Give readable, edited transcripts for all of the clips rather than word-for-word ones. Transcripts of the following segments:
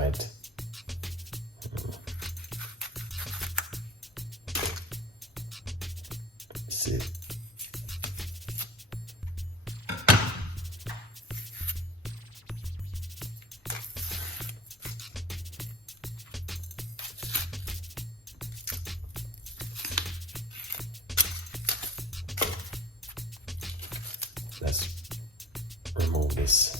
right? See. Let's remove this.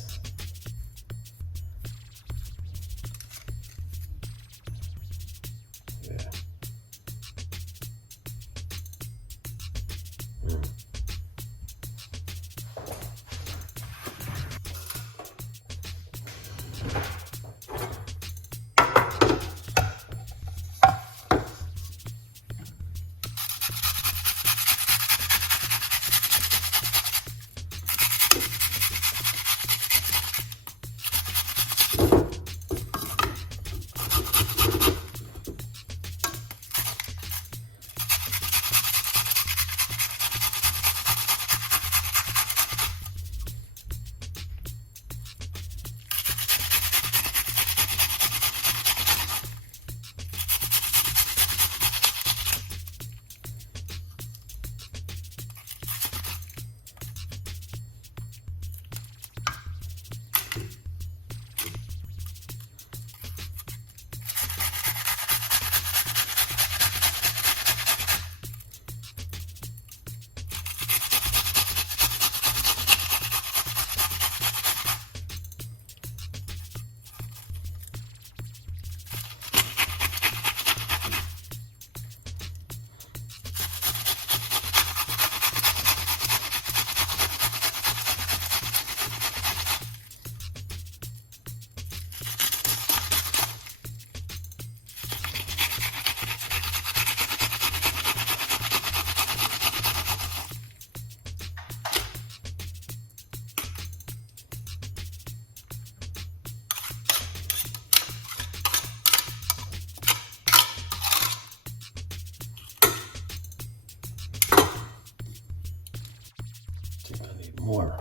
More.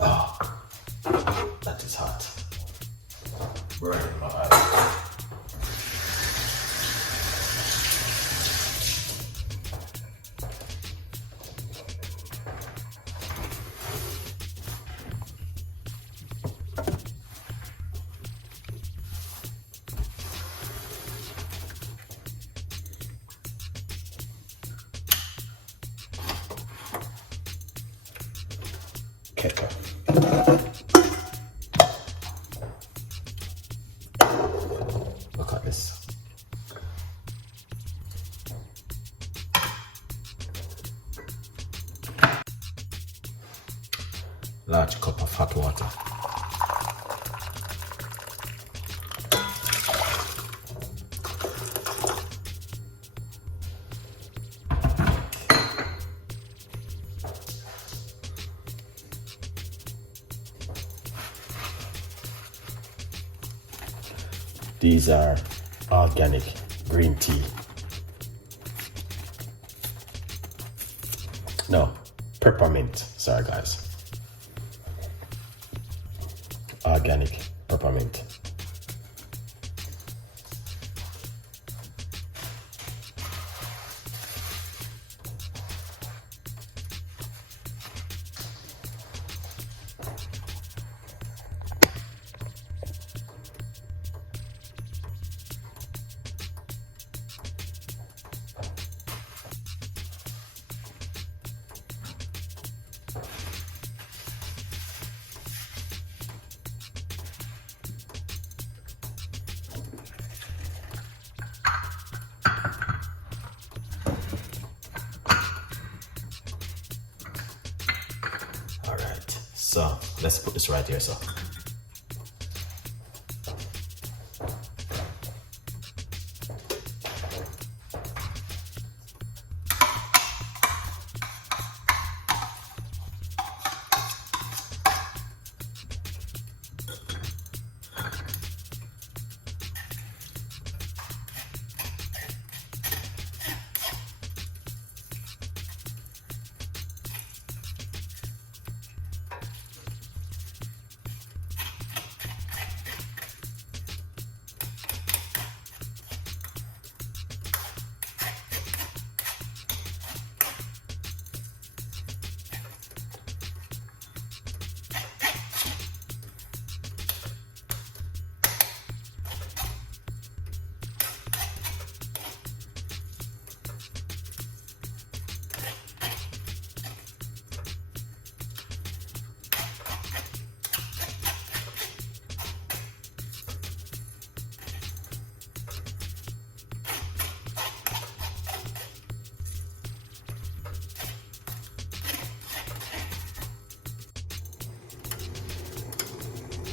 Oh, that is hot. Burning my eyes. Ketchup. Look at this. Large cup of hot water. These are organic green tea. No, peppermint. Sorry, guys. Organic peppermint. So let's put this right here. So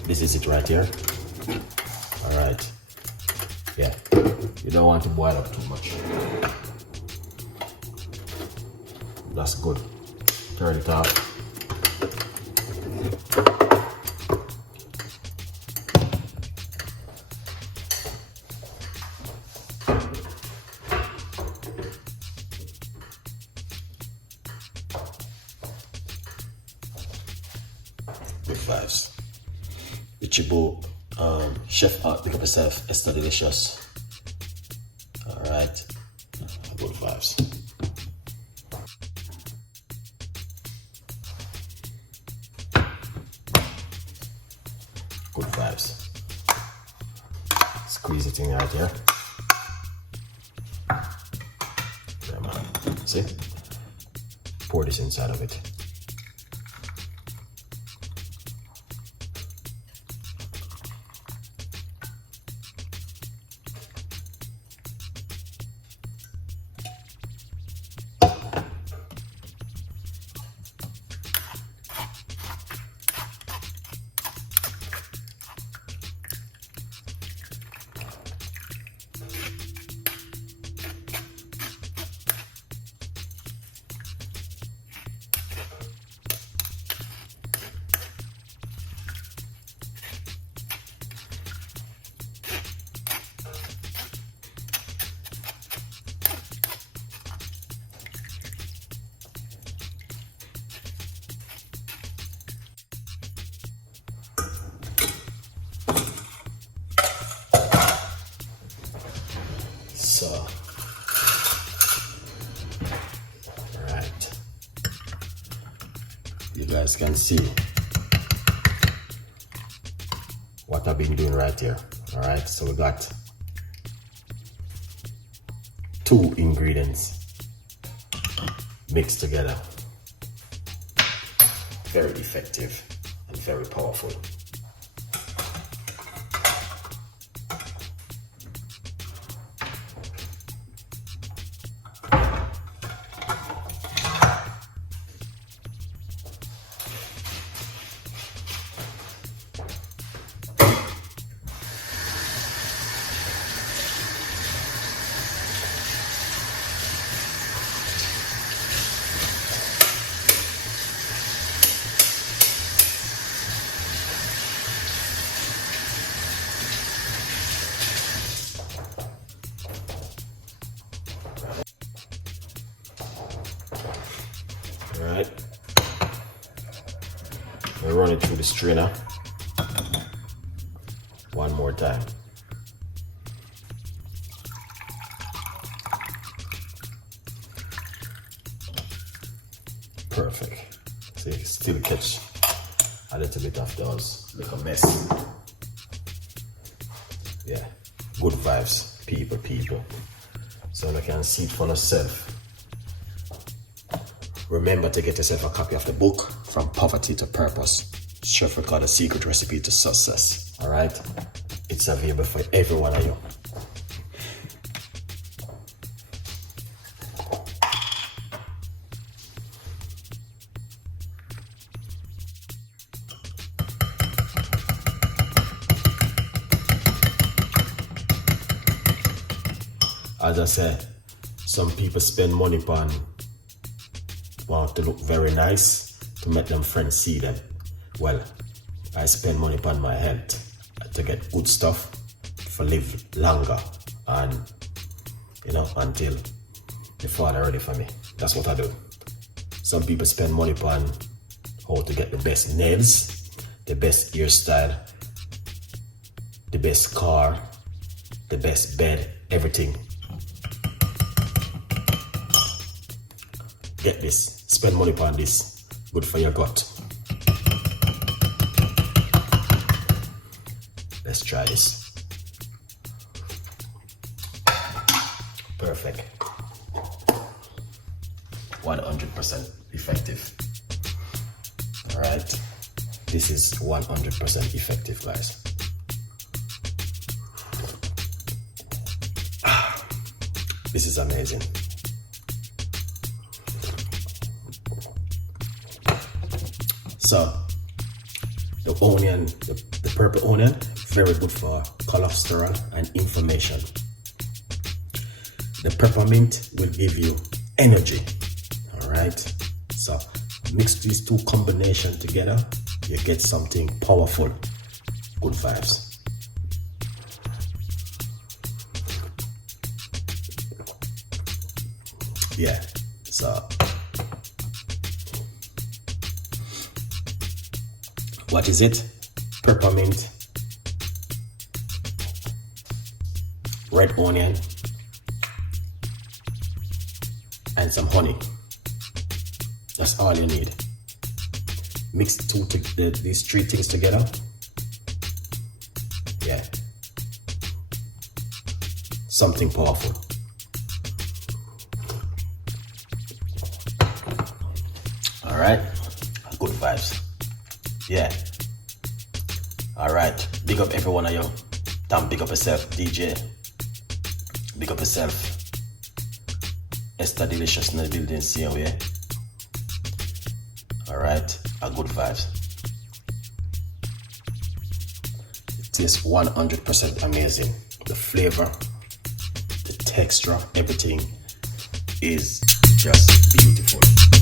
This is it right here. All right. Yeah, you don't want to boil up too much. That's good. Turn it off. Good vibes. With your bowl, Chef pick up yourself. It's delicious. All right. Good vibes. Good vibes. Squeeze it in right here. Yeah, man. See? Pour this inside of it. So, right, you guys can see what I've been doing right here. All right, so we got 2 ingredients mixed together. Very effective and very powerful. All right, we run it through the strainer one more time. Perfect. So you can still catch a little bit of those little mess. Yeah, good vibes, people. So you can see it for yourself. Remember to get yourself a copy of the book, From Poverty to Purpose, Chef Ricardo Secret Recipe to Success. All right? It's available for every one of you. As I said, some people spend money on want to look very nice to make them friends see them. Well, I spend money upon my health to get good stuff for live longer and until the Father ready for me. That's what I do. Some people spend money upon how to get the best nails, the best hairstyle, the best car, the best bed, everything. Get this. Spend money upon this. Good for your gut. Let's try this. Perfect. 100% effective. All right. This is 100% effective, guys. This is amazing. So, the onion, the purple onion, very good for cholesterol and inflammation. The peppermint will give you energy. All right, so mix these two combinations together, you get something powerful. Good vibes. Yeah, so what is it? Peppermint, red onion, and some honey. That's all you need. Mix these three things together. Yeah, something powerful. All right, good vibes. Yeah. All right, big up every one of you. Damn, big up yourself, DJ. Big up yourself. Esther Delicious in the building, same way. All right, a good vibes. It tastes 100% amazing. The flavor, the texture, everything is just beautiful.